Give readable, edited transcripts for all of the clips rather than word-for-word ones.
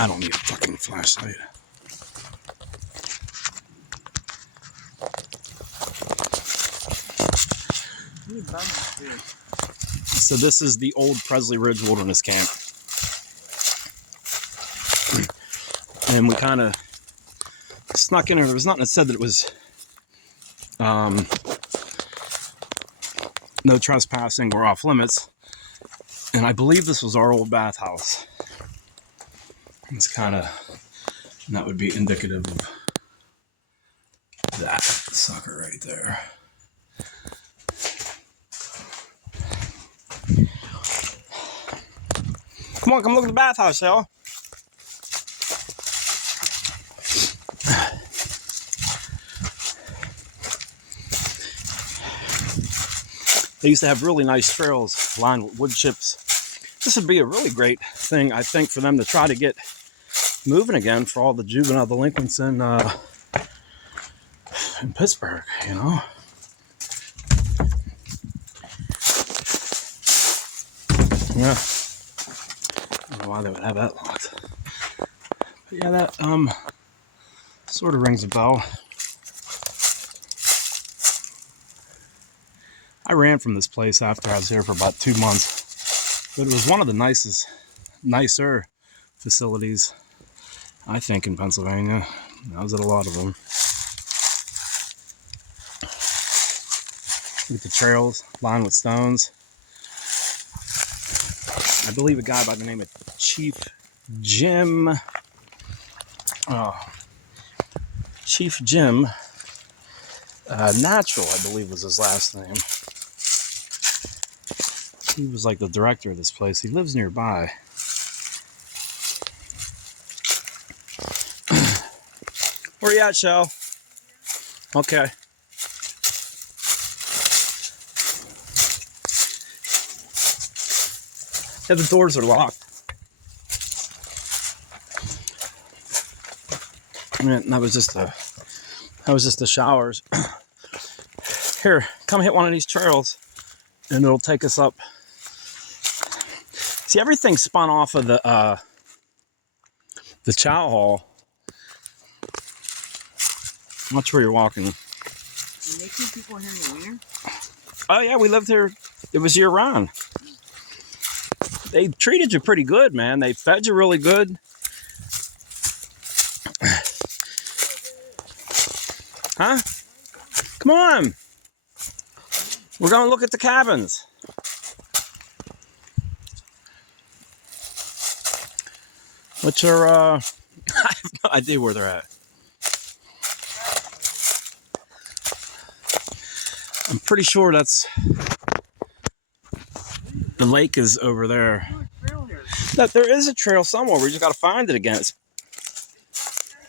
I don't need a fucking flashlight. So this is the old Presley Ridge Wilderness Camp. And we kind of snuck in there. There was nothing that said that it was no trespassing or off limits. And I believe this was our old bathhouse. It's kind of, that would be indicative of that sucker right there. Come on, come look at the bathhouse, y'all. They used to have really nice trails lined with wood chips. This would be a really great thing, I think, for them to try to get moving again for all the juvenile delinquents in Pittsburgh, you know. Yeah. I don't know why they would have that locked. But yeah, that sort of rings a bell. I ran from this place after I was here for about 2 months, but it was one of the nicer facilities, I think, in Pennsylvania. I was at a lot of them. Look at the trails lined with stones. I believe a guy by the name of Chief Jim Natural, I believe was his last name. He was like the director of this place. He lives nearby. Where you at, Shell? Okay. Yeah, the doors are locked. And that was just the showers. Here, come hit one of these trails, and it'll take us up. See, everything's spun off of the chow hall. I'm not sure you're walking. Do they keep people here in the winter? Oh yeah, we lived here. It was year round. They treated you pretty good, man. They fed you really good. Huh? Come on. We're going to look at the cabins. Which are, I have no idea where they're at. I'm pretty sure that's, the lake is over there. There is a trail somewhere. We just got to find it again.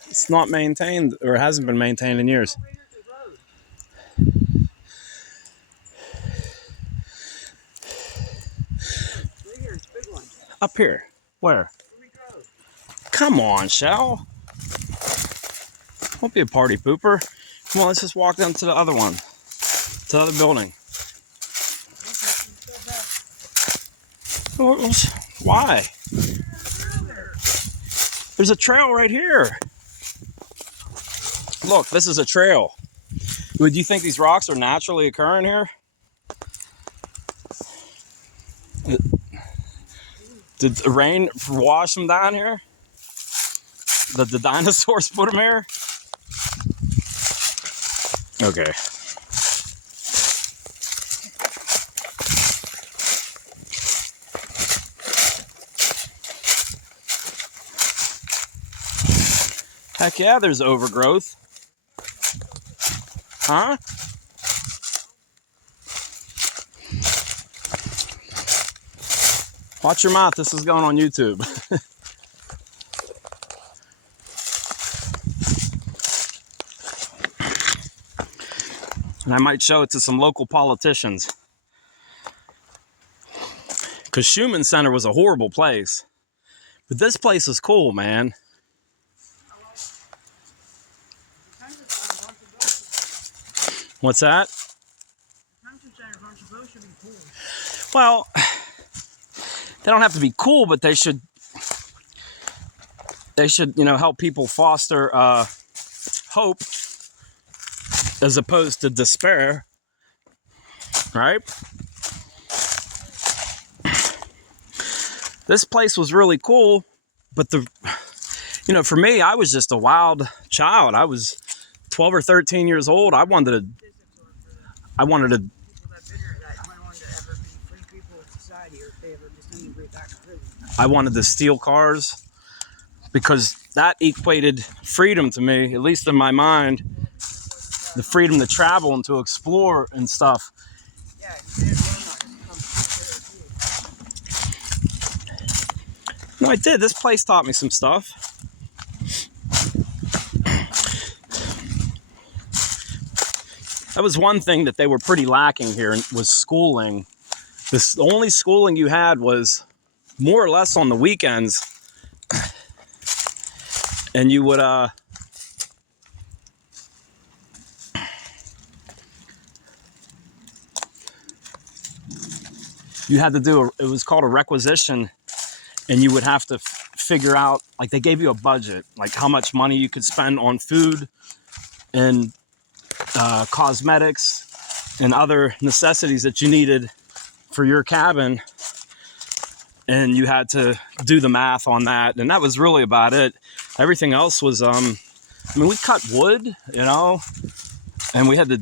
It's not maintained, or hasn't been maintained in years. Up here. Where? Come on, Shell. Don't be a party pooper. Come on, let's just walk down to the other one. To the other building. Why? There's a trail right here. Look, this is a trail. Would you think these rocks are naturally occurring here? Did the rain wash them down here? Did the dinosaurs put them here? Okay. Heck yeah, there's overgrowth. Huh? Watch your mouth, this is going on YouTube. And I might show it to some local politicians. Because Schumann Center was a horrible place. But this place is cool, man. What's that? Well, they don't have to be cool, but they should. they should, help people foster hope as opposed to despair, right? This place was really cool, but for me, I was just a wild child. I was 12 or 13 years old. I wanted to. People that been here that went on to ever be free people in society, or if they ever just immigrate back to prison. I wanted to steal cars because that equated freedom to me, at least in my mind, the freedom to travel and to explore and stuff. Yeah, you didn't learn that to come. No, I did. This place taught me some stuff. That was one thing that they were pretty lacking here, was schooling. The only schooling you had was more or less on the weekends. And you would, you had to do, it was called a requisition. And you would have to figure out, like they gave you a budget, like how much money you could spend on food and cosmetics and other necessities that you needed for your cabin, and you had to do the math on that, and that was really about it. Everything else was we cut wood, and we had to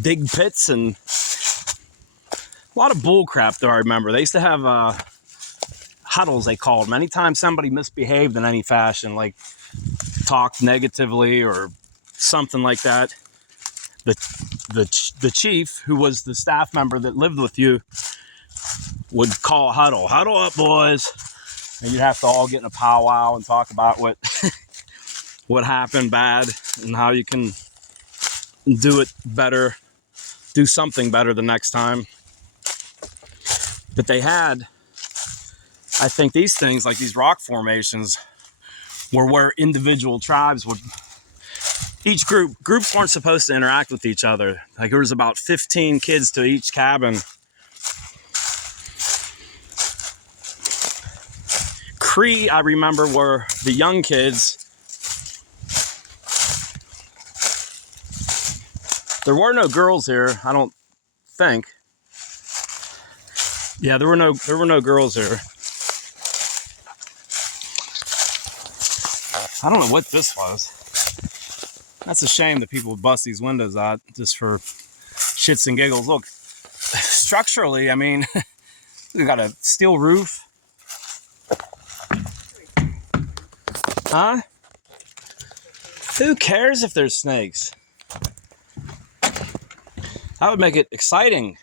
dig pits and a lot of bull crap though. I remember they used to have huddles, they called them. Anytime somebody misbehaved in any fashion, like talked negatively or something like that, the chief, who was the staff member that lived with you, would call a huddle up, boys, and you'd have to all get in a powwow and talk about what happened bad and how you can do it better, do something better the next time. But they had, I think, these things like these rock formations were where individual tribes would, each groups weren't supposed to interact with each other. Like there was about 15 kids to each cabin. Cree, I remember, were the young kids. There were no girls here, I don't think. Yeah, there were no girls here. I don't know what this was. That's a shame that people would bust these windows out just for shits and giggles. Look, structurally, I mean, we got a steel roof. Huh? Who cares if there's snakes? That would make it exciting.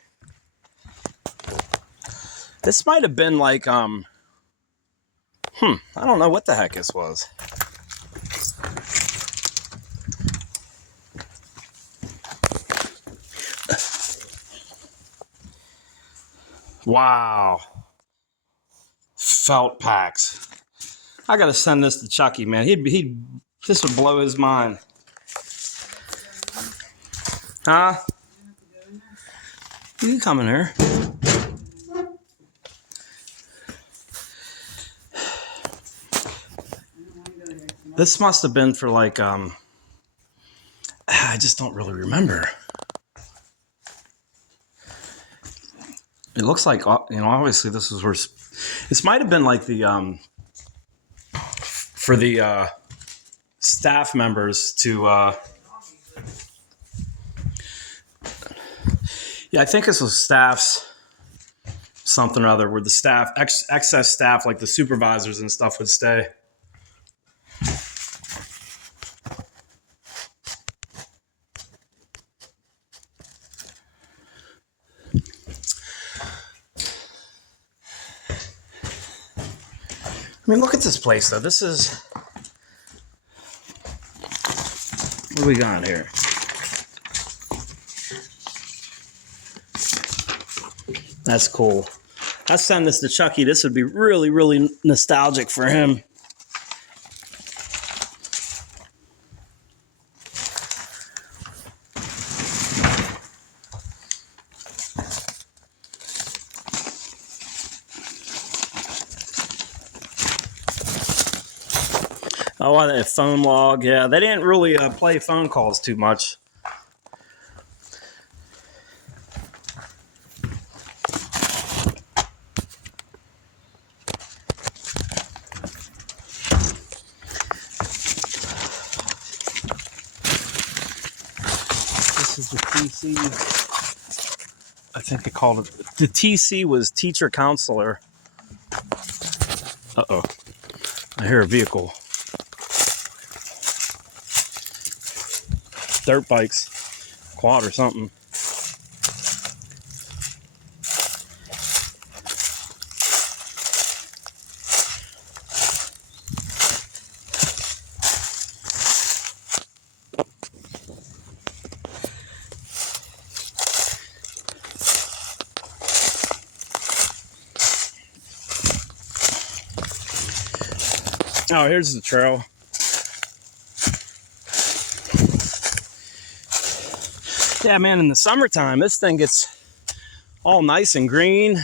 This might have been like, I don't know what the heck this was. Wow. Felt packs. I gotta send this to Chucky, man. This would blow his mind. Huh? You can come in here. This must have been for like, I just don't really remember. It looks like, obviously this is where, this might have been like the, for the staff members to, yeah, I think this was staff's something or other, where the staff, excess staff, like the supervisors and stuff, would stay. I mean, look at this place, though. This is... What do we got here? That's cool. I'll send this to Chucky. This would be really, really nostalgic for him. Oh, that phone log. Yeah, they didn't really play phone calls too much. This is the TC. I think they called it. The TC was teacher counselor. Uh-oh. I hear a vehicle. Dirt bikes. Quad or something. Oh, here's the trail. Yeah, man, in the summertime, this thing gets all nice and green.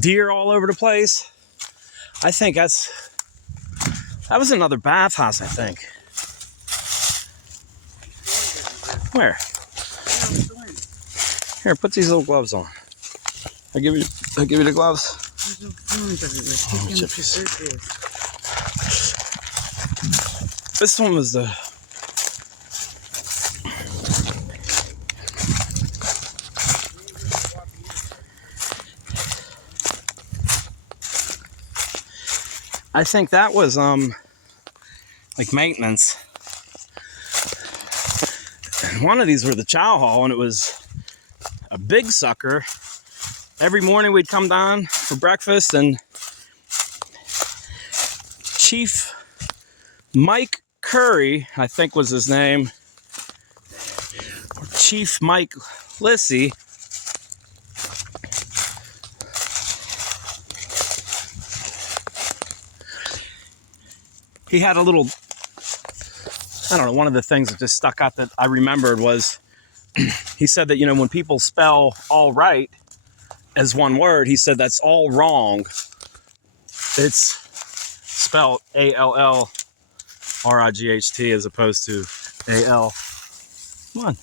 Deer all over the place. I think that was another bathhouse, I think. Where? Here, put these little gloves on. I'll give you the gloves. This one was the... I think that was like maintenance. And one of these were the chow hall, and it was a big sucker. Every morning we'd come down for breakfast, and Chief Mike Curry, I think was his name, or Chief Mike Lissy, he had a little, I don't know, one of the things that just stuck out that I remembered was he said that, you know, when people spell all right as one word, he said that's all wrong. It's spelled A-L-L-R-I-G-H-T as opposed to A-L. Come on.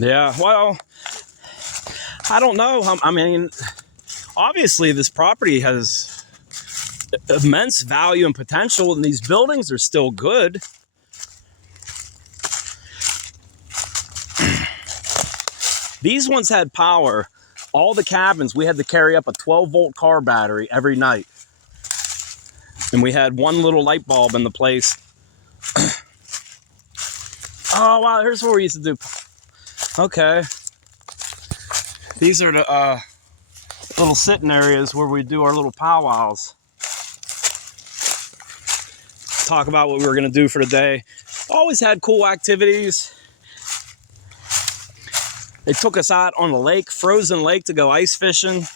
Yeah, well, I don't know. I mean, obviously this property has immense value and potential, and these buildings are still good. These ones had power. All the cabins, we had to carry up a 12-volt car battery every night. And we had one little light bulb in the place. Oh, wow, here's what we used to do. Okay. These are the little sitting areas where we do our little powwows. Talk about what we were going to do for the day. Always had cool activities. They took us out on the lake, frozen lake, to go ice fishing.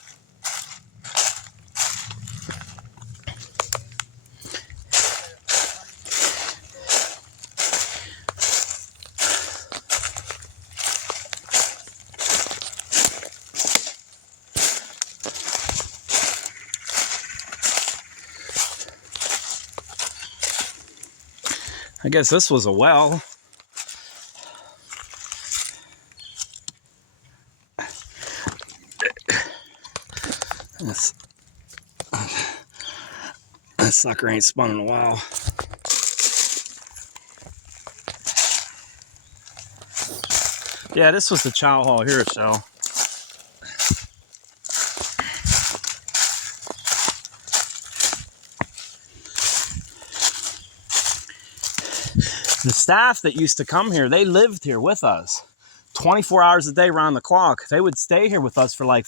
I guess this was a well. That sucker ain't spun in a while. Yeah, this was the chow hall here, so. The staff that used to come here, they lived here with us 24 hours a day around the clock. They would stay here with us for like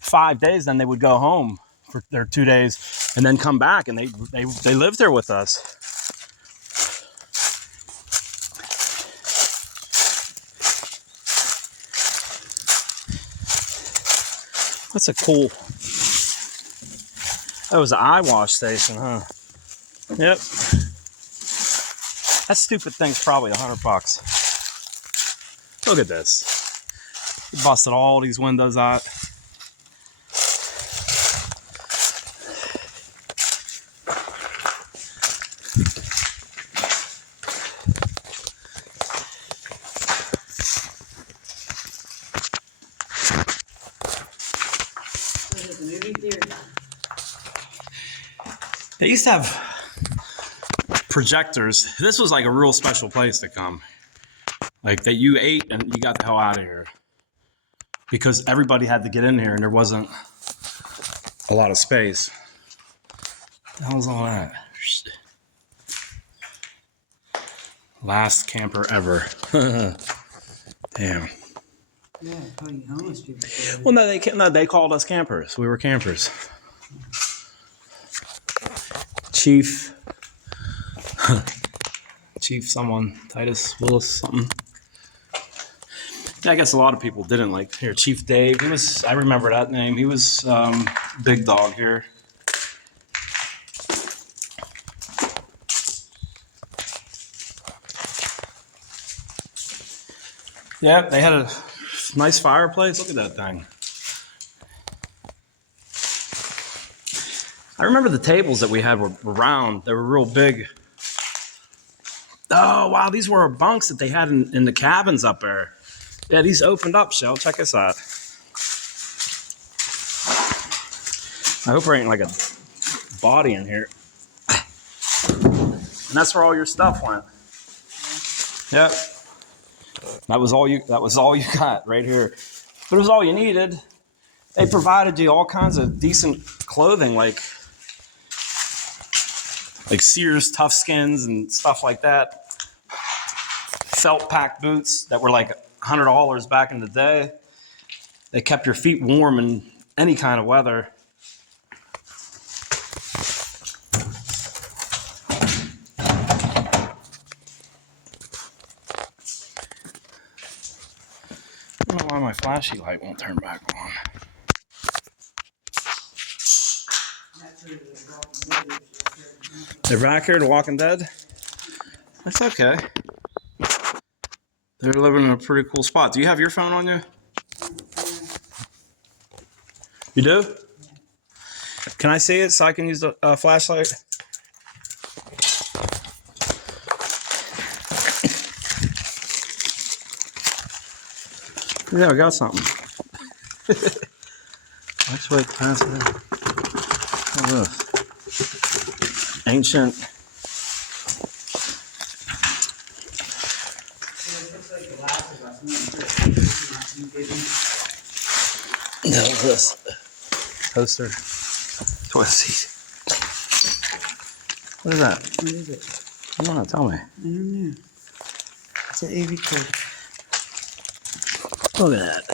5 days, then they would go home for their 2 days and then come back, and they lived here with us. That's a cool, that was an eye wash station, huh? Yep. That stupid thing's probably $100. Look at this. He busted all these windows out. They used to have projectors. This was like a real special place to come. Like that you ate and you got the hell out of here. Because everybody had to get in here and there wasn't a lot of space. What the hell's all that? Last camper ever. Damn. Yeah, probably homeless people. Well, no, they called us campers. We were campers. Chief someone, Titus Willis something. Yeah, I guess a lot of people didn't like here. Chief Dave, I remember that name. He was big dog here. Yeah, they had a nice fireplace. Look at that thing. I remember the tables that we had were round. They were real big. Oh, wow. These were our bunks that they had in the cabins up there. Yeah, these opened up, Shell. Check this out. I hope there ain't like a body in here. And that's where all your stuff went. Yep. That was all you got right here. But it was all you needed. They provided you all kinds of decent clothing like Sears tough skins and stuff like that. Felt pack boots that were like $100 back in the day. They kept your feet warm in any kind of weather. I don't know why my flashy light won't turn back on. They're back here, The Walking Dead? That's okay. They're living in a pretty cool spot. Do you have your phone on you? You do? Can I see it so I can use the flashlight? Yeah, I got something. Let's wait past it. Look at this. Ancient. No, this toaster. Toilet seat. What is that? What is it? Come on, tell me. I don't know. It's an AV code. Look at that.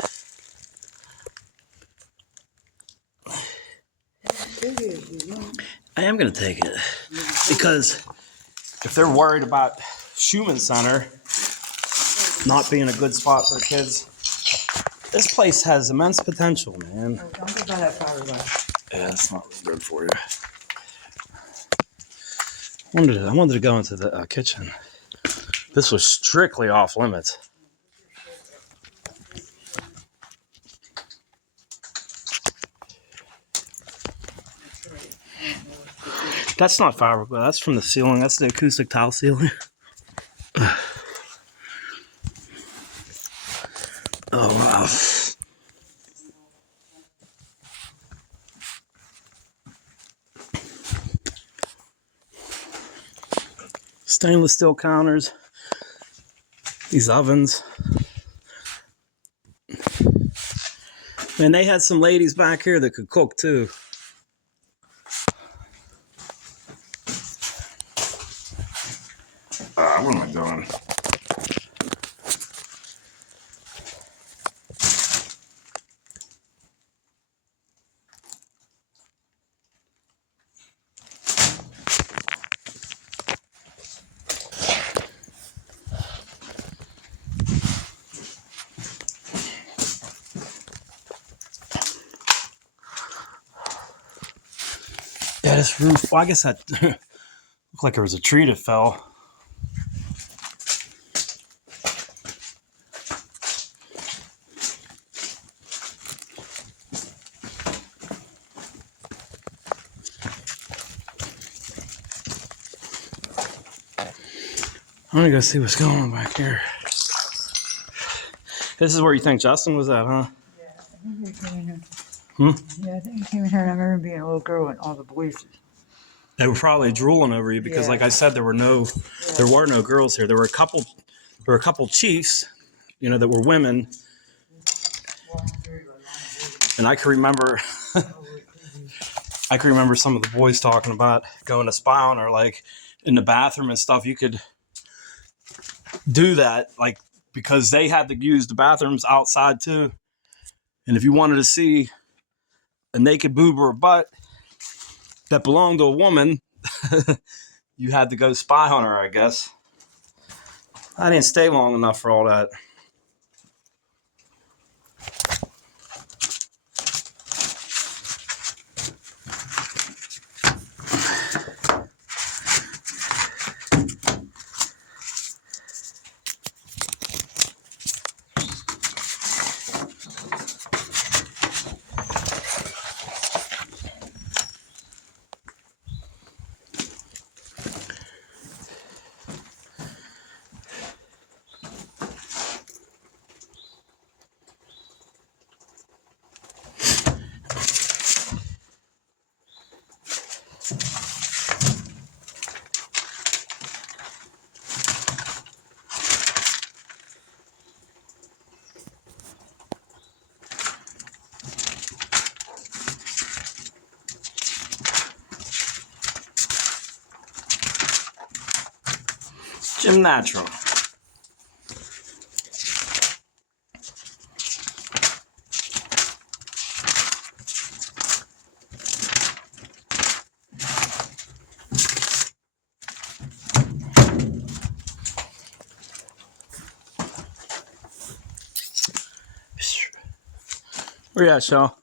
I am going to take it because if they're worried about Schumann Center not being a good spot for kids, this place has immense potential, man. Oh, don't go by that fiberglass. Yeah, it's not really good for you. I wanted to go into the kitchen. This was strictly off limits. That's not fiberglass. That's from the ceiling. That's the acoustic tile ceiling. Oh, wow. Stainless steel counters. These ovens. Man, they had some ladies back here that could cook too. What am I doing? Yeah, this roof, well, I guess that looked like there was a tree that fell. I'm gonna go see what's going on back here. This is where you think Justin was at, huh? Yeah, I think he came in here. Hmm? Yeah, I think he came in here and I remember being a little girl and all the boys. They were probably drooling over you because, like I said, there were no girls here. There were a couple chiefs, you know, that were women, and I can remember some of the boys talking about going to spy on her, like in the bathroom and stuff. You could do that, like, because they had to use the bathrooms outside too. And if you wanted to see a naked boob or a butt that belonged to a woman, you had to go spy on her, I guess. I didn't stay long enough for all that. Jim Natural. Where you at, Shell?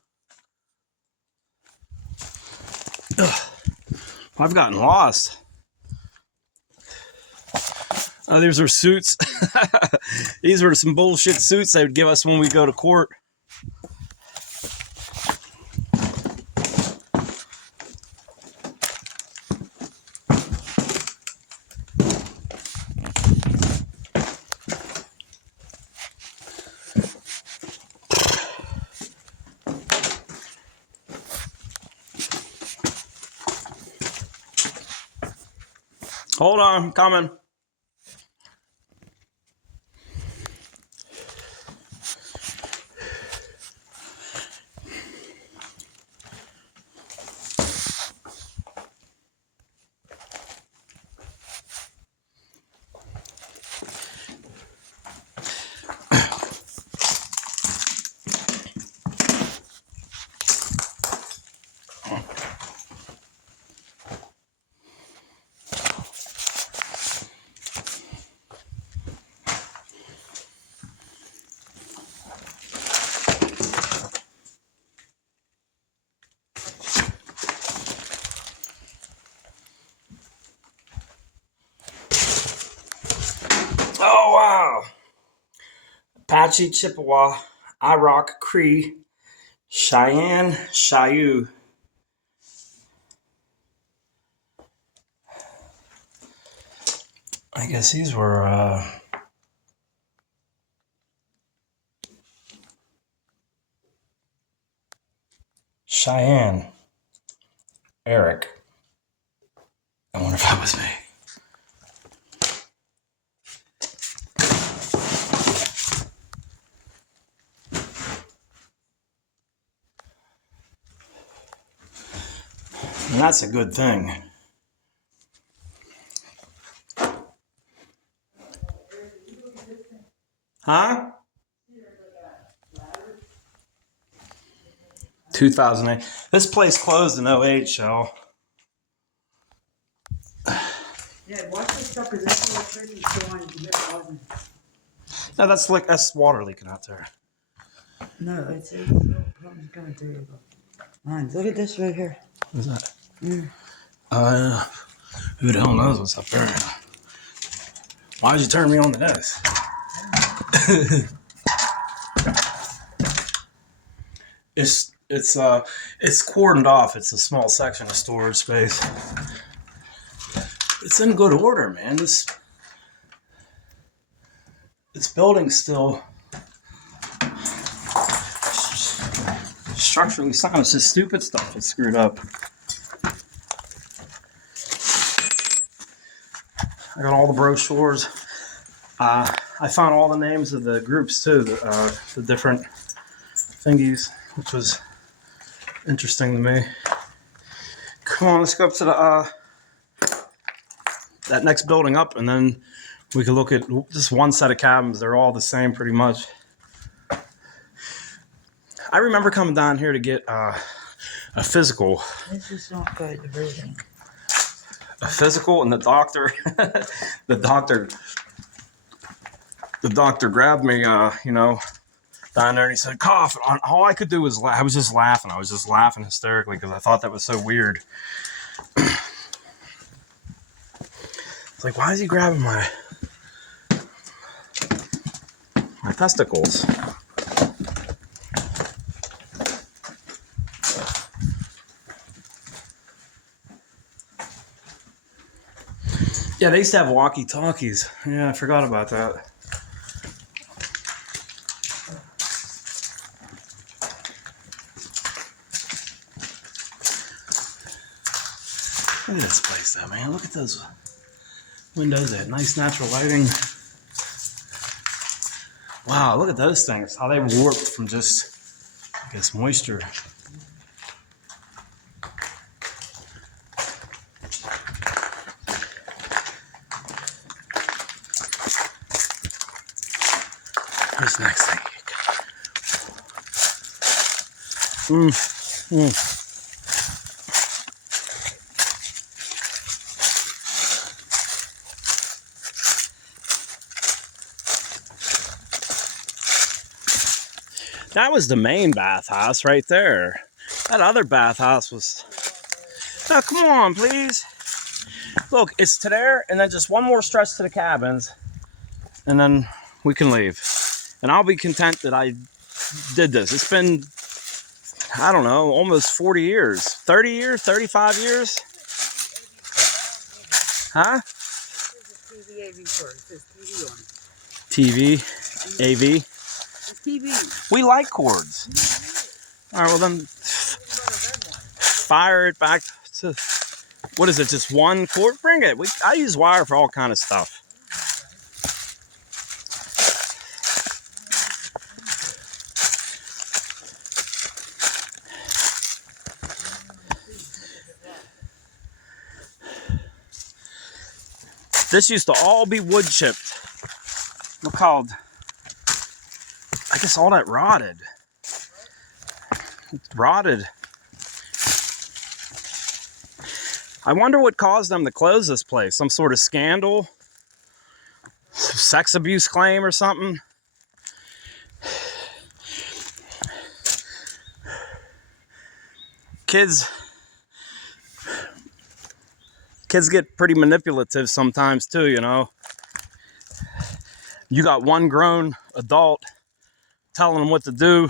I've gotten lost. Oh, these are suits. These were some bullshit suits they would give us when we go to court. Hold on, I'm coming. Oh, wow. Apache, Chippewa, Iraq, Cree, Cheyenne, Cheyenne. I guess these were, Cheyenne. Eric. I wonder if that was me. And that's a good thing. Huh? 2008. This place closed in 08, Shell. Yeah, watch this stuff because that's electricity still on you. No, that's water leaking out there. No, it's something's coming through you. Mine. Look at this right here. What's that? Mm. Who the hell knows what's up there? Why'd you turn me on to this? It's cordoned off. It's a small section of storage space. It's in good order, man. This building's still structurally sound. It's just stupid stuff that's screwed up. I got all the brochures. I found all the names of the groups too, the different thingies, which was interesting to me. Come on, let's go up to the that next building up, and then we can look at just one set of cabins. They're all the same pretty much. I remember coming down here to get a physical. This is not good, the breathing. A physical, and the doctor, the doctor grabbed me, you know, down there, and he said, cough. And all I could do was laugh. I was just laughing. I was just laughing hysterically because I thought that was so weird. It's like, why is he grabbing my testicles? Yeah, they used to have walkie-talkies. Yeah, I forgot about that. Look at this place though, man. Look at those windows. They have nice natural lighting. Wow, look at those things. How they warped from just, I guess, moisture. This next thing. That was the main bathhouse right there. That other bathhouse was... Oh, come on, please. Look, it's to there, and then just one more stretch to the cabins, and then we can leave. And I'll be content that I did this. It's been, I don't know, almost 40 years. 30 years? 35 years? Huh? TV, AV. TV. We like cords. All right, well then, fire it back to, what is it, just one cord? Bring it. I use wire for all kind of stuff. This used to all be wood chipped. Look how, I guess all that rotted. It's rotted. I wonder what caused them to close this place. Some sort of scandal? Sex abuse claim or something? Kids get pretty manipulative sometimes too, you know. You got one grown adult telling them what to do,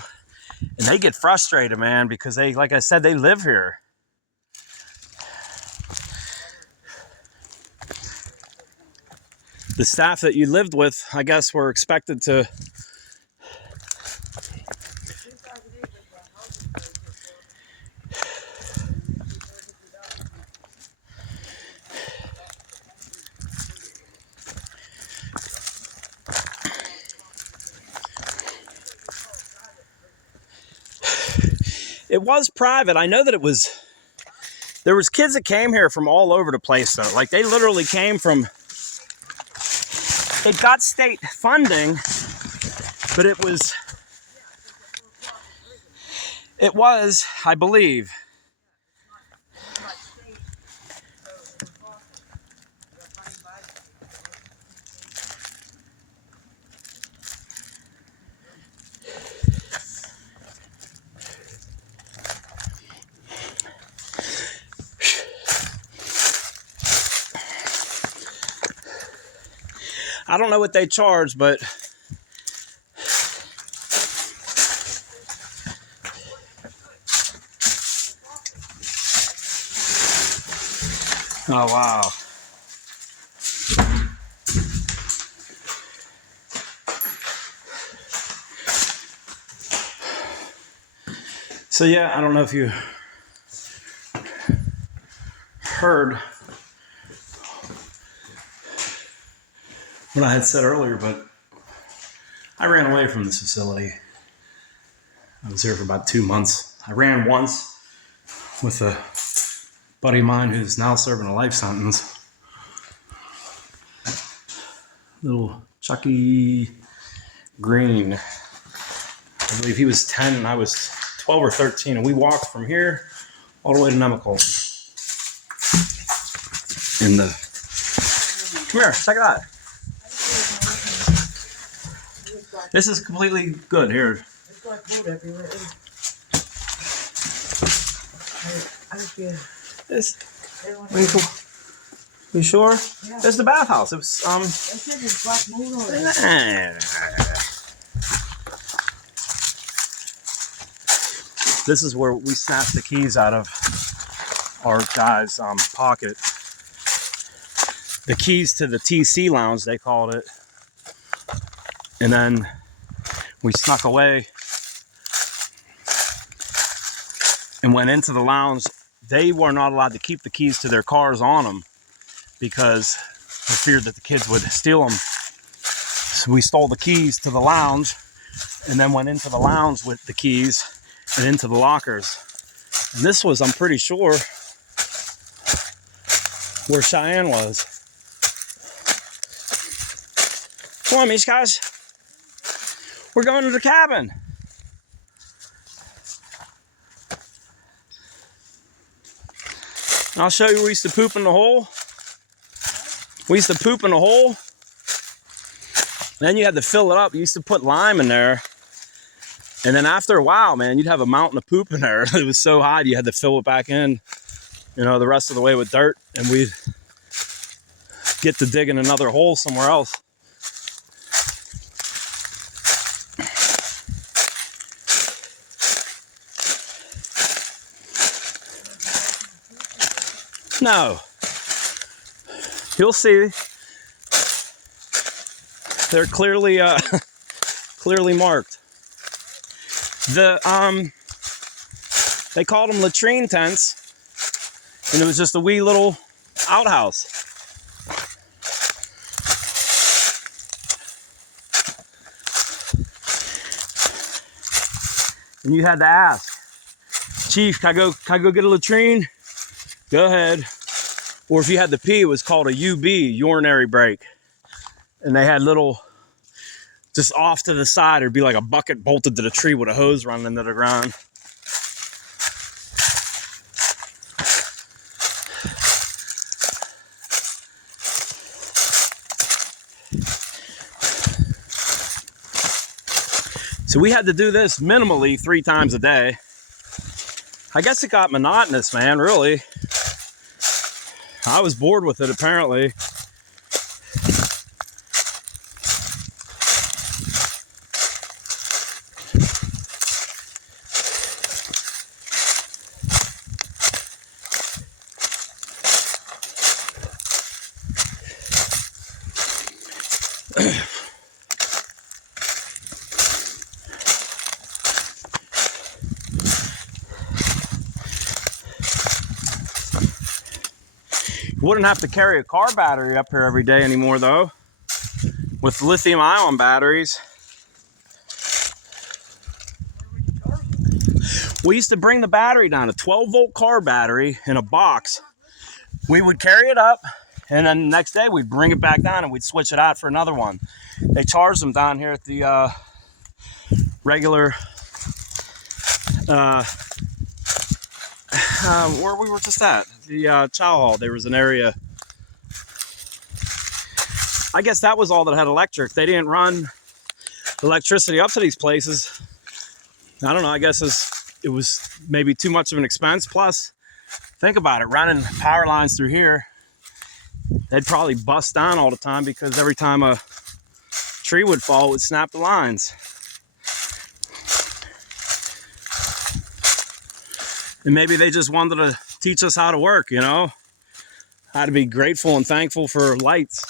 and they get frustrated, man, because they, like I said, they live here. The staff that you lived with, I guess, were expected to... It was private. I know that it was... There was kids that came here from all over the place, though. Like, they literally came from... They got state funding, but it was, I believe. I don't know what they charge, but oh wow. So yeah, I don't know if you heard what I had said earlier, but I ran away from this facility. I was here for about 2 months. I ran once with a buddy of mine who's now serving a life sentence. Little Chucky Green. I believe he was 10 and I was 12 or 13, and we walked from here all the way to Nemacolin. Come here, check it out. This is completely good here. It's black mold everywhere. I feel This. You sure? Yeah. This is the bathhouse. It was I said there's black mold over there. This is where we snatched the keys out of our guy's pocket. The keys to the TC lounge, they called it. And then we snuck away and went into the lounge. They were not allowed to keep the keys to their cars on them because they feared that the kids would steal them. So we stole the keys to the lounge and then went into the lounge with the keys and into the lockers. And this was, I'm pretty sure, where Cheyenne was. Come on, Mish guys. We're going to the cabin. I'll show you where we used to poop in the hole. We used to poop in the hole. Then you had to fill it up. You used to put lime in there. And then after a while, man, you'd have a mountain of poop in there. It was so hot, you had to fill it back in, you know, the rest of the way with dirt. And we'd get to digging another hole somewhere else. No. You'll see. They're clearly clearly marked. They called them latrine tents, and it was just a wee little outhouse. And you had to ask, Chief, can I go get a latrine? Go ahead. Or if you had to pee, it was called a UB, urinary break. And they had little, just off to the side, it'd be like a bucket bolted to the tree with a hose running into the ground. So we had to do this minimally 3 times a day. I guess it got monotonous, man, really. I was bored with it, apparently. You wouldn't have to carry a car battery up here every day anymore, though, with lithium-ion batteries. We used to bring the battery down, a 12-volt car battery in a box. We would carry it up, and then the next day we'd bring it back down and we'd switch it out for another one. They charge them down here at the regular, where we were just at, the chow hall. There was an area. I guess that was all that had electric. They didn't run electricity up to these places. I don't know, I guess it was maybe too much of an expense. Plus, think about it, running power lines through here, they'd probably bust down all the time because every time a tree would fall, it would snap the lines. And maybe they just wanted to teach us how to work, you know? How to be grateful and thankful for lights.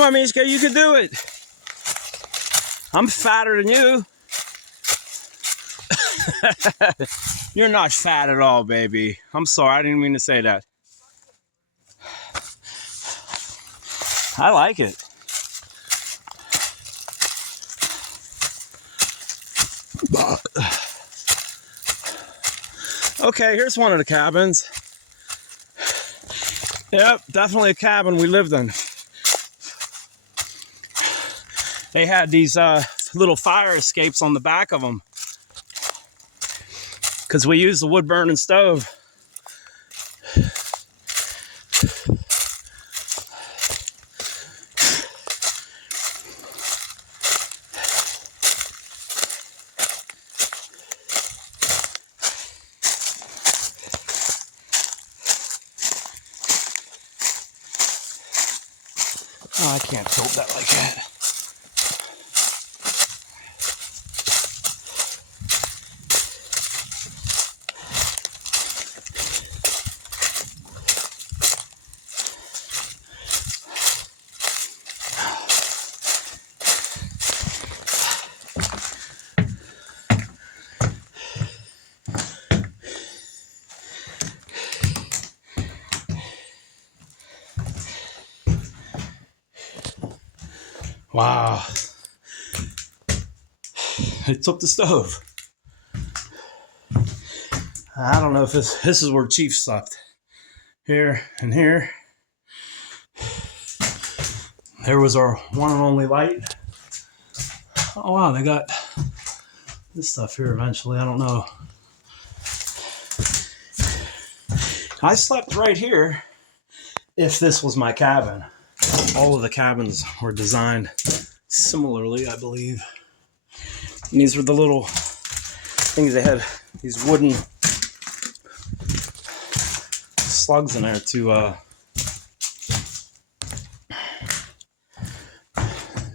Come on, Mishka, you can do it. I'm fatter than you. You're not fat at all, baby. I'm sorry, I didn't mean to say that. I like it. Okay, here's one of the cabins. Yep, definitely a cabin we lived in. They had these little fire escapes on the back of them because we used the wood burning stove. Oh, I can't tilt that like that. Wow. It took the stove. I don't know if this is where Chief slept. Here and here. There was our one and only light. Oh wow, they got this stuff here eventually. I don't know. I slept right here if this was my cabin. All of the cabins were designed similarly, I believe. And these were the little things they had, these wooden slugs in there to,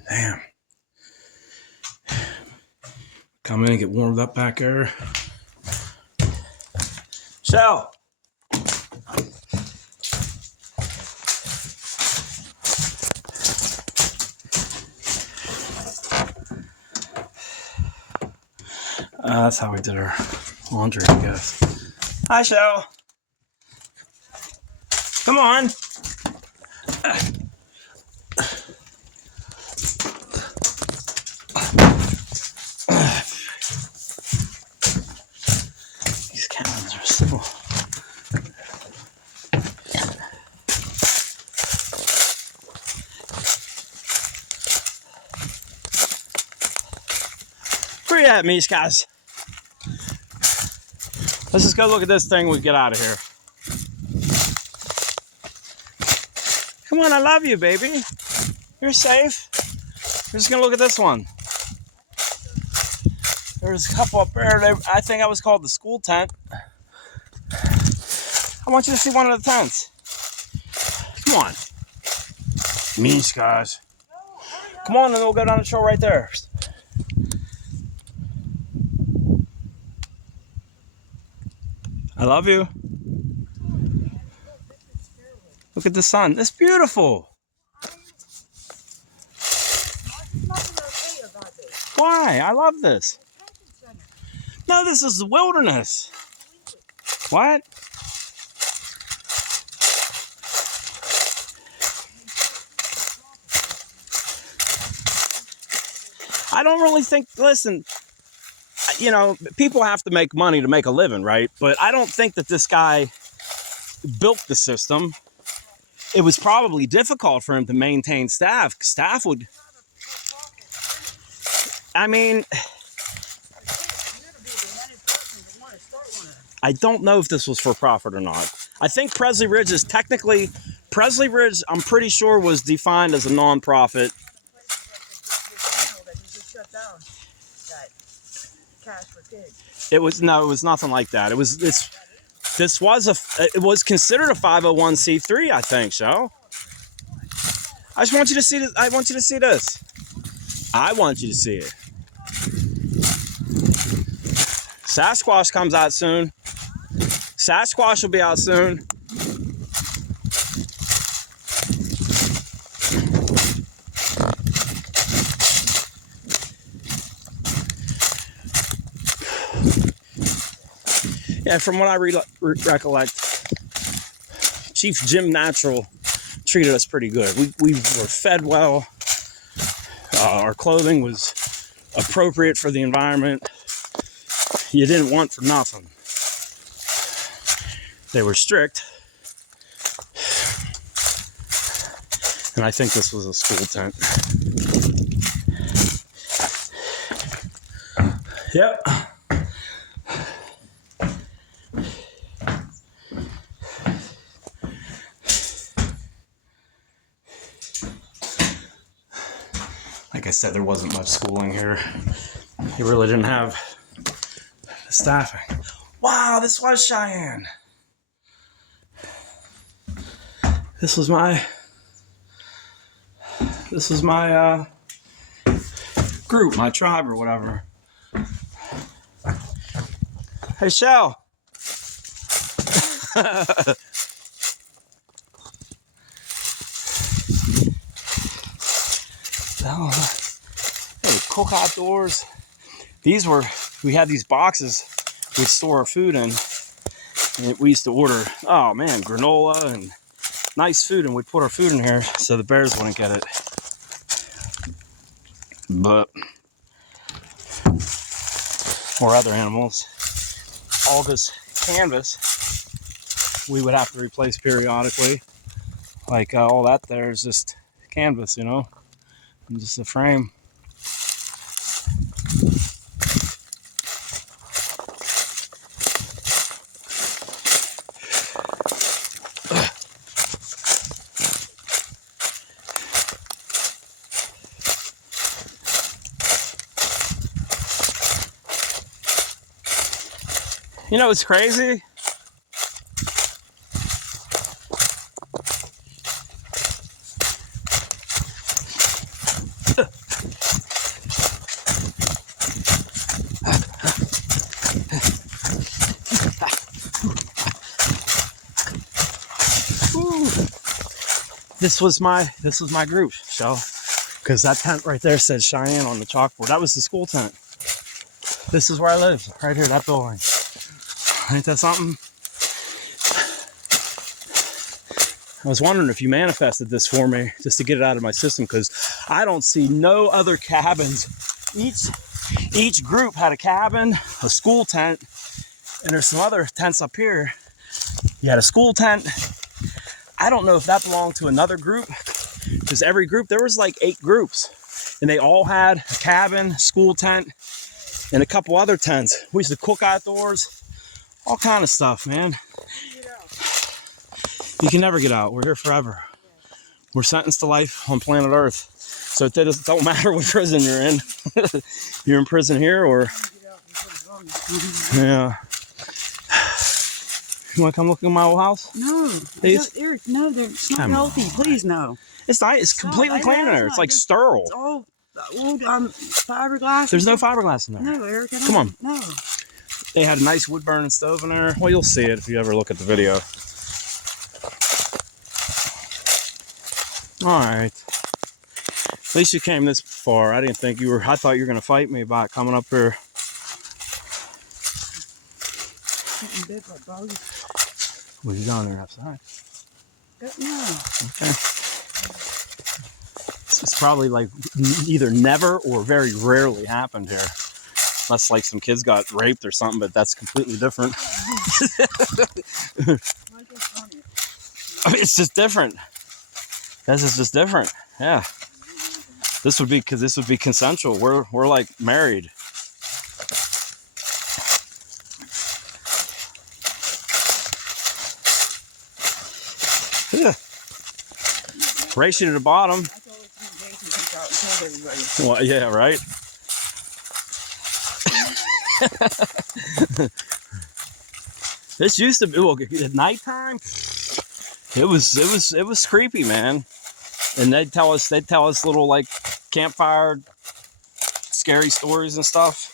damn. Come in and get warmed up back there. Shell! That's how we did our laundry, I guess. Hi, Shell. Come on. These cabins are so... Where you at, Mies, guys? Let's just go look at this thing when we get out of here. Come on, I love you, baby. You're safe. We're just gonna look at this one. There's a couple up there. I think that was called the school tent. I want you to see one of the tents. Come on. Mies, guys. Come on, and we'll go down the trail right there. I love you. Look at the sun. It's beautiful. Why? I love this. No, this is the wilderness. What? I don't really think, listen, you know, people have to make money to make a living, right? But I don't think that this guy built the system. It was probably difficult for him to maintain staff. Staff would, I mean, I don't know if this was for profit or not. I think Presley Ridge is technically, Presley Ridge, I'm pretty sure, was defined as a non-profit. It was, no, it was nothing like that. It was this it was considered a 501c3, I think, so. I just want you to see this. I want you to see this. I want you to see it. Sasquatch comes out soon. Sasquatch will be out soon. Yeah, from what I recollect, Chief Jim Natural treated us pretty good. We were fed well. Our clothing was appropriate for the environment. You didn't want for nothing. They were strict. And I think this was a school tent. Yep. Like I said, there wasn't much schooling here. You really didn't have the staffing. Wow, this was Cheyenne. This was my group, my tribe or whatever. Hey, Shell. Hey, Cook Outdoors. We had these boxes we'd store our food in. And we used to order, oh man, granola and nice food, and we'd put our food in here so the bears wouldn't get it. But, or other animals. All this canvas we would have to replace periodically. Like all that there is just canvas, you know, and just a frame. You know what's crazy? This was my group, so because that tent right there said Cheyenne on the chalkboard. That was the school tent. This is where I lived, right here, that building. Ain't that something? I was wondering if you manifested this for me just to get it out of my system, because I don't see no other cabins. Each group had a cabin, a school tent, and there's some other tents up here. You had a school tent. I don't know if that belonged to another group, because every group, there was like 8 groups, and they all had a cabin, school tent, and a couple other tents. We used to cook outdoors. All kind of stuff, man. You can never get out. We're here forever. We're sentenced to life on planet Earth. So it don't matter what prison you're in. You're in prison here or... Yeah. You want to come look at my old house? No. Please? Eric, no, it's not healthy. Please, no. It's not. It's completely clean in there. It's like sterile. It's all old fiberglass. There's no fiberglass in there. No, Eric, I don't. Come on. No. They had a nice wood burning stove in there. Well, you'll see it if you ever look at the video. All right. At least you came this far. I didn't think you were. I thought you were going to fight me about coming up here. What are you doing there outside? No. Okay. It's probably like either never or very rarely happened here. Unless like some kids got raped or something, but that's completely different. I mean, it's just different. This is just different. Yeah. This would be consensual. We're like married. Yeah. Race you to the bottom. Well, yeah, right. This used to be, well, at nighttime, it was creepy, man. And they'd tell us little like campfire scary stories and stuff.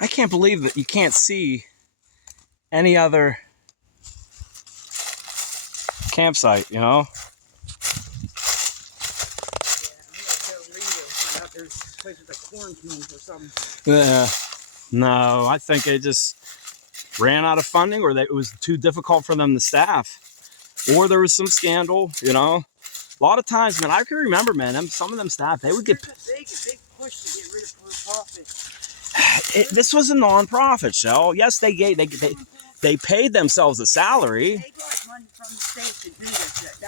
I can't believe that you can't see any other campsite, you know? There's places like quarantines or something. Yeah. No, I think they just ran out of funding, or it was too difficult for them to staff, or there was some scandal, you know? A lot of times, man, I can remember, man, some of them staff, they would get... There's a big push to get rid of for-profit. This was a non-profit, Shell. Yes, they paid themselves a salary. They got money from the state to do this.